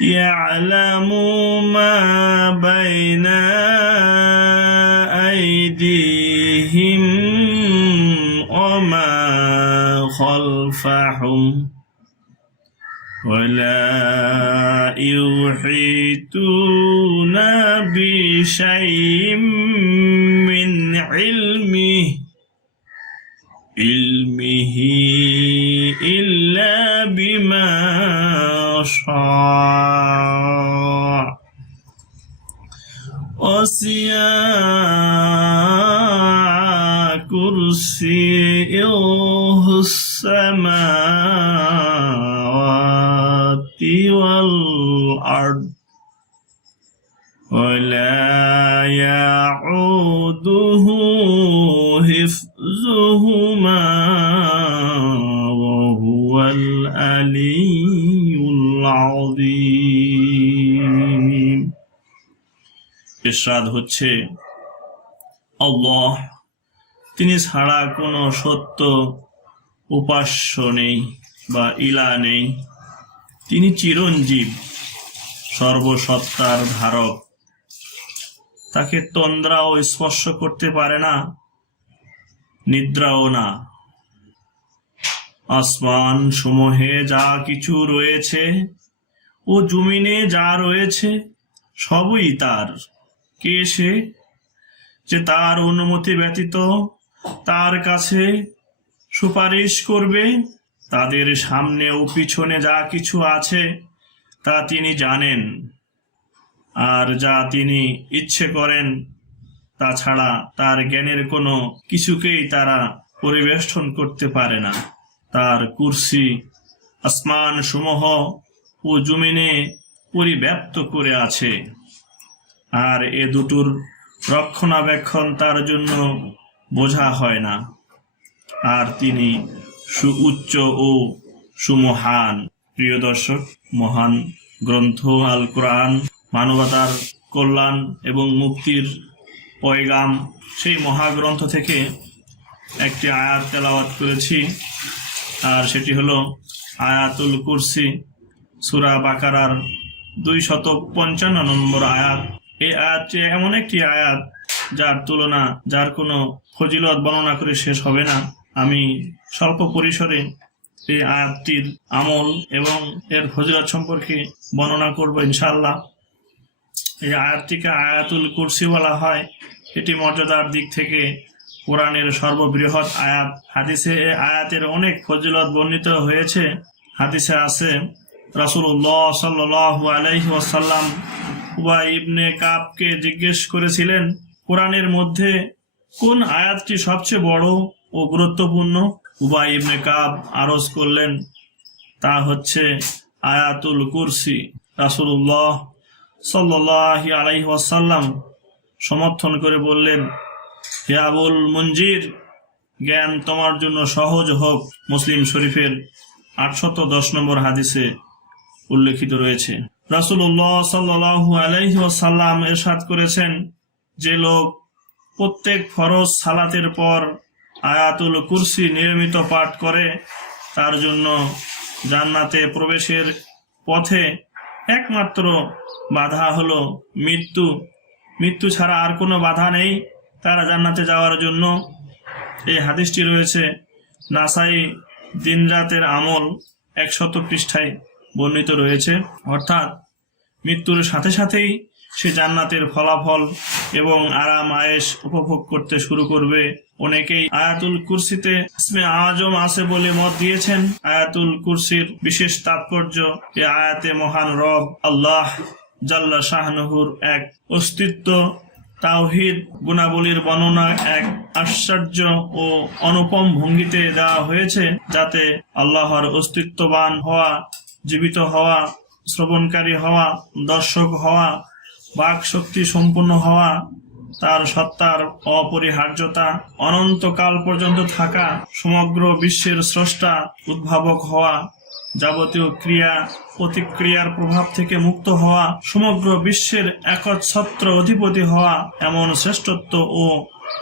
يعلم ما بين أيديهم وما خلفهم ولا يحيطون بشيء من علمه علمه إلا بما شاء. وسع كرسيه السماوات والأرض ولا يعوده حفظهما وهو العلي العظيم. ইরশাদ হচ্ছে আল্লাহ। তিনি ছাড়া কোনো সত্য উপাস্য নেই বা ইলা নেই। তিনি চিরঞ্জীব, সর্বসত্তার ধারক। তাকে তন্দ্রাও স্পর্শ করতে পারে না, নিদ্রাও না। আসমান সমূহে যা কিছু রয়েছে ও জমিনে যা রয়েছে, সবই তার। কে সে যে তার অনুমতি ব্যতীত তার কাছে সুপারিশ করবে? তাদের সামনে ও পিছনে যা কিছু আছে তা তিনি জানেন। আর যা তিনি ইচ্ছে করেন তাছাড়া তার জ্ঞানের কোনো কিছুকেই তারা পরিবেষ্টন করতে পারে না। তার কুর্সি আসমান সমূহ ও জমিনে পরিব্যাপ্ত করে আছে। আর এ দুটোর রক্ষণাবেক্ষণ তার জন্য বোঝা হয় না। আর তিনি সুউচ্চ ও সুমহান। প্রিয় দর্শক, মহান গ্রন্থ আল কোরআন, মানবতার কল্যাণ এবং মুক্তির পয়গাম, সেই মহাগ্রন্থ থেকে একটি আয়াত তেলাওয়াত করেছি। আর সেটি হলো আয়াতুল কুরসি, সুরা বাকারার দুই শত পঞ্চান্ন নম্বর আয়াত। এই আয়াতটি এমন একটি আয়াত যার তুলনা, যার কোনো ফজিলত বর্ণনা করে শেষ হবে না। আমি স্বল্প পরিসরে এই আয়াতটির আমল এবং এর ফজিলত সম্পর্কে বর্ণনা করব ইনশাআল্লাহ। এই আয়াতটিকে আয়াতুল কুরসি বলা হয়। এটি মর্যাদার দিক থেকে কোরআনের সর্ববৃহৎ আয়াত। হাদিসে এ আয়াতের অনেক ফজিলত বর্ণিত হয়েছে। হাদিসে আছে, রাসূলুল্লাহ সাল্লাল্লাহু আলাইহি ওয়াসাল্লাম উবাই ইবনে কাবকে জিজ্ঞেস করেছিলেন, কোরআনের মধ্যে কোন আয়াতটি সবচেয়ে বড় ও গুরুত্বপূর্ণ? উবাই ইবনে কাব আরজ করলেন, তা হচ্ছে আয়াতুল কুরসি। রাসূলুল্লাহ সাল্লাল্লাহু আলাইহি ওয়াসাল্লাম সমর্থন করে বললেন, হে আবুল মঞ্জির জ্ঞান তোমার জন্য সহজ হোক। মুসলিম শরীফের আটশত দশ নম্বর হাদিসে উল্লেখিত রয়েছে। রাসূলুল্লাহ সাল্লাল্লাহু আলাইহি ওয়াসাল্লাম এরশাদ করেছেন যে লোক প্রত্যেক ফরজ সালাতের পর আয়াতুল কুরসি নিয়মিত পাঠ করে, তার জন্য জান্নাতে প্রবেশের পথে একমাত্র বাধা হলো মৃত্যু। মৃত্যু ছাড়া আর কোনো বাধা নেই তারা জান্নাতে যাওয়ার জন্য। এই হাদিসটি রয়েছে নাসাই দিনরাতের আমল একশত পৃষ্ঠায় বর্ণিত রয়েছে। অর্থাৎ মৃত্যুর সাথে সাথেই সে জান্নাতের ফলাফল এবং আরাম আয়েস উপভোগ করতে শুরু করবে। অনেকেই আয়াতুল কুরসিতে ইসমে আজম আছে বলে মত দিয়েছেন। আয়াতুল কুরসির বিশেষ তাৎপর্য এ আয়াতে মহান রব আল্লাহ জাল্লা শাহনহুর এক অস্তিত্ব, তাওহিদ, গুণাবলীর বর্ণনা, এক আশ্চর্য ও অনুপম ভঙ্গিতে দেওয়া হয়েছে যাতে আল্লাহর অস্তিত্ববান হওয়া, জীবিত হওয়া শ্রবণকারী হওয়া, দর্শক হওয়া বাক শক্তি সম্পূর্ণ হওয়া, তার সত্তার অপরিহার্যতা, অনন্তকাল পর্যন্ত থাকা সমগ্র বিশ্বের স্রষ্টা উদ্ভাবক হওয়া, যাবতীয় ক্রিয়া, প্রতিক্রিয়ার প্রভাব থেকে মুক্ত হওয়া, সমগ্র বিশ্বের একচ্ছত্র অধিপতি হওয়া এমন শ্রেষ্ঠত্ব ও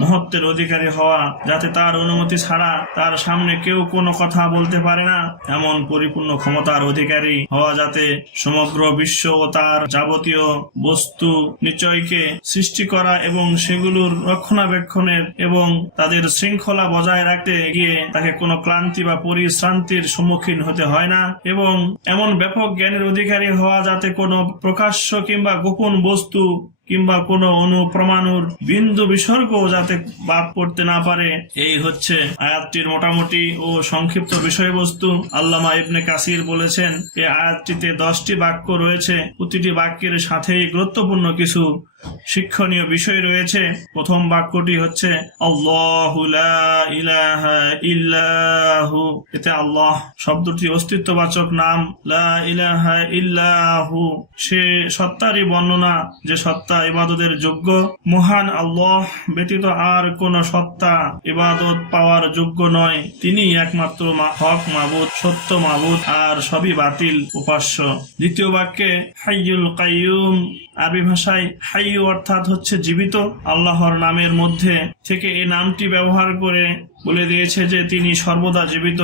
মহত্বের অধিকারী হওয়া, যাতে তার অনুমতি ছাড়া তার সামনে কেউ কোনো কথা বলতে পারে না। এমন পরিপূর্ণ ক্ষমতার অধিকারী হওয়া যাতে সমগ্র বিশ্ব ও তার যাবতীয় বস্তু নিচয়কে সৃষ্টি করা এবং সেগুলোর রক্ষণাবেক্ষণের এবং তাদের শৃঙ্খলা বজায় রাখতে গিয়ে তাকে কোনো ক্লান্তি বা পরিশ্রান্তির সম্মুখীন হতে হয় না। এবং এমন ব্যাপক জ্ঞানের অধিকারী হওয়া যাতে কোনো প্রকাশ্য কিংবা গোপন বস্তু কিংবা কোনো অনু প্রমাণুর বিন্দু বিসর্গ যাতে বাদ পড়তে না পারে, এই হচ্ছে আয়াতটির মোটামুটি ও সংক্ষিপ্ত বিষয়বস্তু। আল্লামা ইবনে কাসির বলেছেন এই আয়াতটিতে দশটি বাক্য রয়েছে। প্রতিটি বাক্যের সাথেই গুরুত্বপূর্ণ কিছু শিক্ষণীয় বিষয় রয়েছে। প্রথম বাক্যটি হচ্ছে ইল্লাহু। এতে আল্লাহ শব্দটি অস্তিত্ববাচক নাম, লা ইল্লাহু। সে সত্তারই বর্ণনা, যে সত্তা ইবাদতের যোগ্য। মহান আল্লাহ ব্যতীত আর কোন সত্তা ইবাদত পাওয়ার যোগ্য নয়। তিনি একমাত্র হক মাবুদ, সত্য মাবুদ, আর সবই বাতিল, উপাস্য। দ্বিতীয় বাক্যে, হাইয়ুল কাইয়ুম। আরবি ভাষায়, হাইয়ু অর্থাৎ হচ্ছে জীবিত। আল্লাহর নামের মধ্যে থেকে এই নামটি ব্যবহার করে বলে দিয়েছে যে তিনি সর্বদা জীবিত।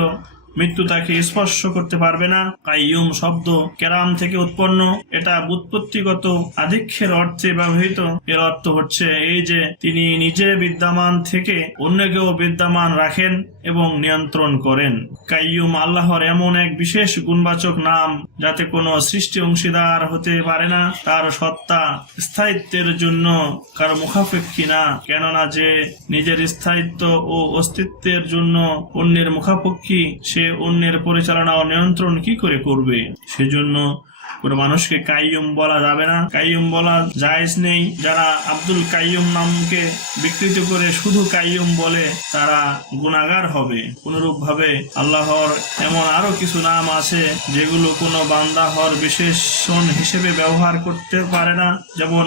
মৃত্যু তাকে স্পর্শ করতে পারবে না। কাইয়ুম শব্দ কেরাম থেকে উৎপন্ন। এটা বুৎপত্তিগত আধিক্যের অর্থে ব্যবহৃত। এর অর্থ হচ্ছে এই যে তিনি নিজে বিদ্যমান থেকে অন্যকেও বিদ্যমান রাখেন এবং নিয়ন্ত্রণ করেন। কাইয়ুম আল্লাহর এমন এক বিশেষ গুণবাচক নাম যাতে কোনো সৃষ্টি অংশীদার হতে পারে না। তার সত্তা স্থায়িত্বের জন্য কারও মুখাপেক্ষী না। কেননা যে নিজের স্থায়িত্ব ও অস্তিত্বের জন্য অন্যের মুখাপেক্ষী সে অন্যের পরিচালনা ও নিয়ন্ত্রণ কি করে করবে? সেজন্য কোনো মানুষকে কাইয়ুম বলা যাবে না। কাইয়ুম বলা জায়েজ নেই। যারা আব্দুল কাইয়ুম নামকে বিকৃত করে শুধু কাইয়ুম বলে, তারা গুণাগার হবে। অনুরূপ ভাবে আল্লাহর এমন আরও কিছু নাম আছে, যেগুলো কোনো বান্দা হর বিশেষণ হিসেবে ব্যবহার করতে পারে না। যেমন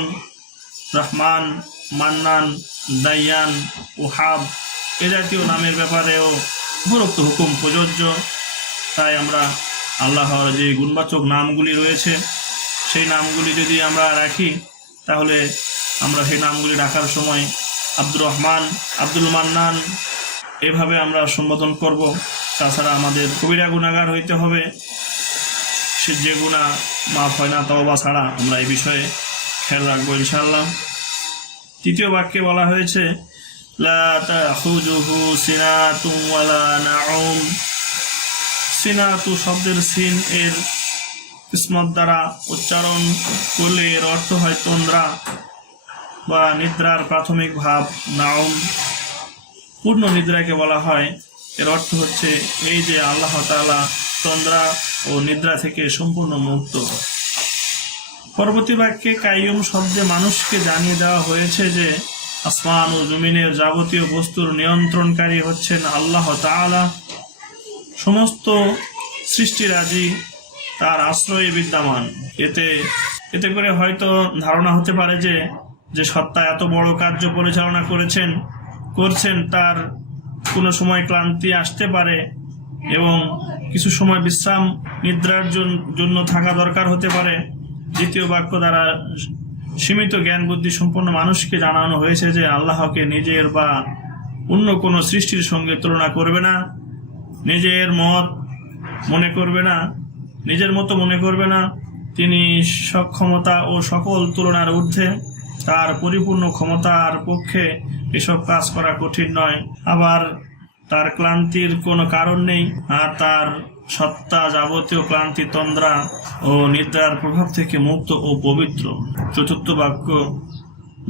রহমান, মান্নান, দাইয়ান ওহাব এ জাতীয় নামের ব্যাপারেও উপরোক্ত হুকুম প্রযোজ্য। তাই আমরা আল্লাহর যে গুণবাচক নামগুলি রয়েছে, সেই নামগুলি যদি আমরা রাখি, তাহলে আমরা সেই নামগুলি রাখার সময় আব্দুর রহমান, আব্দুল মান্নান এভাবে আমরা সম্বোধন করব। তাছাড়া আমাদের কবিরা গুণাগার হইতে হবে। সে যে গুণা মাফ হয় না, তওবা ছাড়া আমরা এই বিষয়ে খেয়াল রাখব ইনশাআল্লাহ। তৃতীয় বাক্যে বলা হয়েছে লা তাখুজুহু সিনাতুম ওয়ালা নাউম। সিনাতু শব্দের সিন এর দ্বারা উচ্চারণ করলে এর অর্থ হয় তন্দ্রা বা নিদ্রার প্রাথমিক ভাব, নাউম। পূর্ণ নিদ্রাকে বলা হয়। এর অর্থ হচ্ছে এই যে আল্লাহ তাআলা তন্দ্রা ও নিদ্রা থেকে সম্পূর্ণ মুক্ত। পরবর্তী বাক্যে কাইয়ুম শব্দে মানুষকে জানিয়ে দেওয়া হয়েছে যে আসমান ও জমিনের যাবতীয় বস্তুর নিয়ন্ত্রণকারী হচ্ছেন আল্লাহ তাআলা। সমস্ত সৃষ্টিরাজি তার আশ্রয়ে বিদ্যমান। এতে এতে করে হয়তো ধারণা হতে পারে যে যে সত্তা এত বড় কার্য পরিচালনা করেছেন, করছেন, তার কোনো সময় ক্লান্তি আসতে পারে এবং কিছু সময় বিশ্রাম, নিদ্রার জন্য থাকা দরকার হতে পারে। দ্বিতীয় বাক্য দ্বারা সীমিত জ্ঞান বুদ্ধি সম্পন্ন মানুষকে জানানো হয়েছে যে আল্লাহকে নিজের বা অন্য কোনো সৃষ্টির সঙ্গে তুলনা করবে না। নিজের মত মনে করবে না। নিজের মতো মনে করবে না। তিনি সক্ষমতা ও সকল তুলনার ঊর্ধ্বে তার পরিপূর্ণ ক্ষমতার পক্ষে এসব কাজ করা কঠিন নয়। আবার তার ক্লান্তির কোনো কারণ নেই, আর তার সত্তা যাবতীয় ক্লান্তি, তন্দ্রা ও নিদ্রার প্রভাব থেকে মুক্ত ও পবিত্র। চতুর্থ বাক্য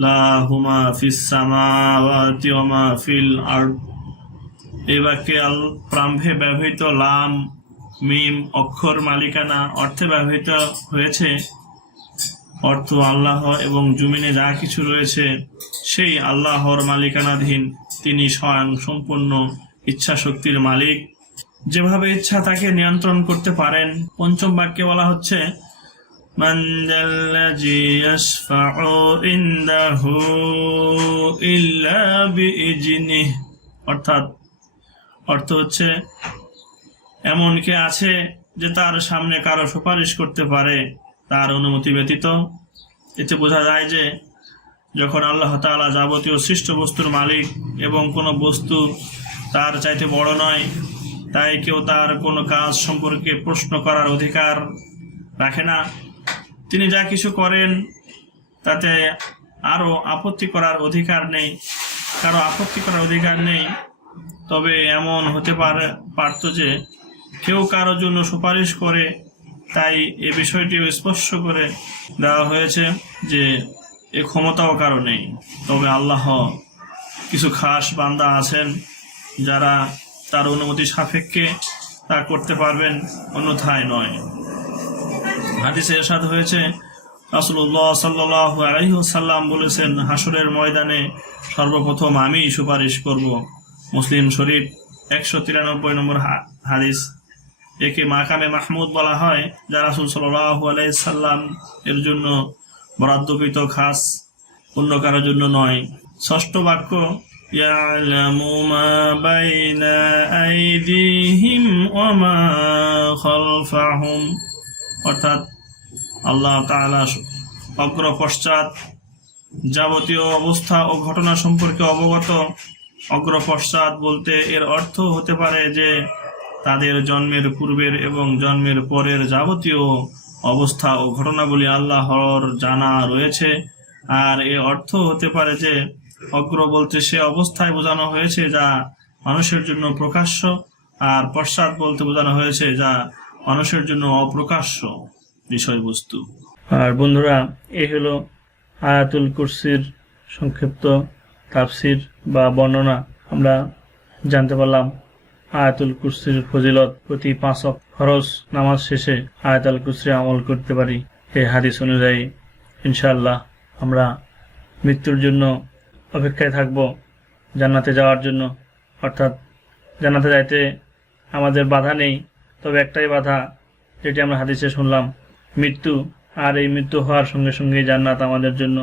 লা হুমা ফিস সামাওয়াতি ওয়া মা ফিল আরদ। এই বাক্যে আল প্রাম্ভে ব্যবহৃত লাম, মিম, অক্ষর মালিকানা অর্থে ব্যবহৃত হয়েছে অর্থ আল্লাহ এবং জমিনে যা কিছু রয়েছে, সেই আল্লাহর মালিকানাধীন। তিনি স্বয়ং সম্পূর্ণ ইচ্ছা শক্তির মালিক। যেভাবে ইচ্ছা তাকে নিয়ন্ত্রণ করতে পারেন। পঞ্চম বাক্যে বলা হচ্ছে অর্থাৎ, অর্থ হচ্ছে, এমন কে আছে যে তার সামনে কারও সুপারিশ করতে পারে তার অনুমতি ব্যতীত। এতে বোঝা যায় যে, যখন আল্লাহ তালা যাবতীয় সৃষ্ট বস্তুর মালিক এবং কোনো বস্তু তার চাইতে বড় নয় তাই কেউ তার কোনো কাজ সম্পর্কে প্রশ্ন করার অধিকার রাখে না। তিনি যা কিছু করেন, তাতে আরও আপত্তি করার অধিকার নেই। কারও আপত্তি করার অধিকার নেই। তবে এমন হতে পারে, পারত যে কেউ কারও জন্য সুপারিশ করে, তাই এ বিষয়টিও স্পষ্ট করে দেওয়া হয়েছে যে এ ক্ষমতাও কারও নেই। তবে আল্লাহ কিছু খাস বান্দা আছেন যারা তার অনুমতি সাপেক্ষে তা করতে পারবেন, অন্যথায় নয়। হাদিসে এরশাদ হয়েছে, রাসূলুল্লাহ সাল্লাল্লাহু আলাইহি ওয়াসাল্লাম বলেছেন হাসরের ময়দানে সর্বপ্রথম আমি সুপারিশ করব। মুসলিম শরীফ একশো তিরানব্বই নম্বর হাদিস। একে মাকামে মাহমুদ বলা হয়, যা রাসূল সাল্লাল্লাহু আলাইহি সাল্লাম এর জন্য বরাদ্দকৃত খাস, অন্য কারোর জন্য নয়। ষষ্ঠ বাক্য يعلم ما بين أيديهم وما خلفهم অর্থাৎ আল্লাহ তাআলা অগ্র পশ্চাৎ যাবতীয় অবস্থা ও ঘটনা সম্পর্কে অবগত অগ্র পশ্চাৎ বলতে এর অর্থ হতে পারে যে তাদের জন্মের পূর্বের এবং জন্মের পরের যাবতীয় অবস্থা ও ঘটনাবলী আল্লাহর জানা রয়েছে আর এ অর্থ হতে পারে যে অগ্র বলতে সে অবস্থায় বোঝানো হয়েছে যা মানুষের জন্য প্রকাশ্য, আর পশ্চাৎ বলতে বোঝানো হয়েছে যা মানুষের জন্য অপ্রকাশ্য বিষয়বস্তু। আর বন্ধুরা, এ হলো আয়াতুল কুরসির সংক্ষিপ্ত তাফসির বা বর্ণনা। আমরা জানতে পারলাম আয়াতুল কুরসির ফজিলত প্রতি পাঁচ ফরজ নামাজ শেষে আয়াতুল কুরসি আমল করতে পারি। এই হাদিস অনুযায়ী, ইনশাআল্লাহ, আমরা মৃত্যুর জন্য অপেক্ষায় থাকব জান্নাতে যাওয়ার জন্য। অর্থাৎ জান্নাতে যাইতে আমাদের বাধা নেই, তবে একটাই বাধা যেটি আমরা হাদিসে শুনলাম, মৃত্যু। আর এই মৃত্যু হওয়ার সঙ্গে সঙ্গে জান্নাত আমাদের জন্য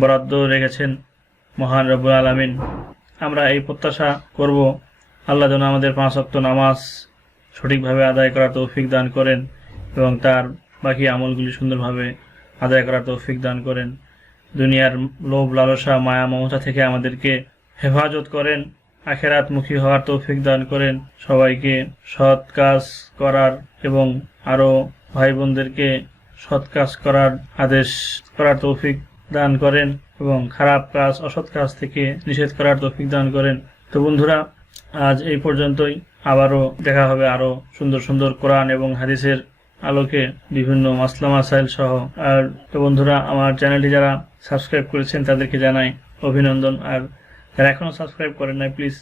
বরাদ্দ রেখেছেন মহান রব্বুল আলামিন। আমরা এই প্রত্যাশা করব, আল্লাহ যেন আমাদের পাঁচ অক্ত নামাজ সঠিকভাবে আদায় করার তৌফিক দান করেন এবং তার বাকি আমলগুলি সুন্দরভাবে আদায় করার তৌফিক দান করেন। দুনিয়ার লোভ, লালসা, মায়া, মমতা থেকে আমাদেরকে হেফাজত করেন, আখেরাতমুখী হওয়ার তৌফিক দান করেন। সবাইকে সৎ কাজ করার এবং আরও ভাই বোনদেরকে সৎ কাজ করার আদেশ করার তৌফিক দান করেন এবং খারাপ কাজ, অসৎ কাজ থেকে নিষেধ করার তৌফিক দান করেন। তো বন্ধুরা, আজ এই পর্যন্তই। আবারও দেখা হবে আরও সুন্দর সুন্দর কোরআন এবং হাদিসের আলোকে বিভিন্ন মাসলা মাসাইল সহ। আর তো বন্ধুরা, আমার চ্যানেলটি যারা সাবস্ক্রাইব করেছেন, তাদেরকে জানাই অভিনন্দন। আর যারা এখনও সাবস্ক্রাইব করেন নাই, প্লিজ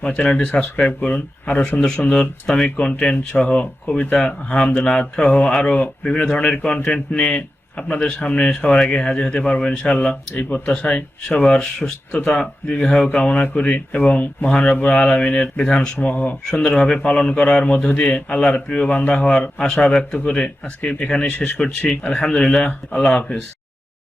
আমার চ্যানেলটি সাবস্ক্রাইব করুন। আরও সুন্দর সুন্দর ইসলামিক কন্টেন্ট সহ, কবিতা হামদ নাথ সহ আরও বিভিন্ন ধরনের কন্টেন্ট নিয়ে আপনাদের সামনে সবার আগে হাজির হতে পারব ইনশাল্লাহ এই প্রত্যাশায়। সবার সুস্থতা, দীর্ঘায়ু কামনা করি এবং মহান রব্বুল আলমিনের বিধানসমূহ সুন্দরভাবে পালন করার মধ্য দিয়ে আল্লাহর প্রিয় বান্দা হওয়ার আশা ব্যক্ত করে আজকে এখানেই শেষ করছি। আলহামদুলিল্লাহ, আল্লাহ হাফিজ।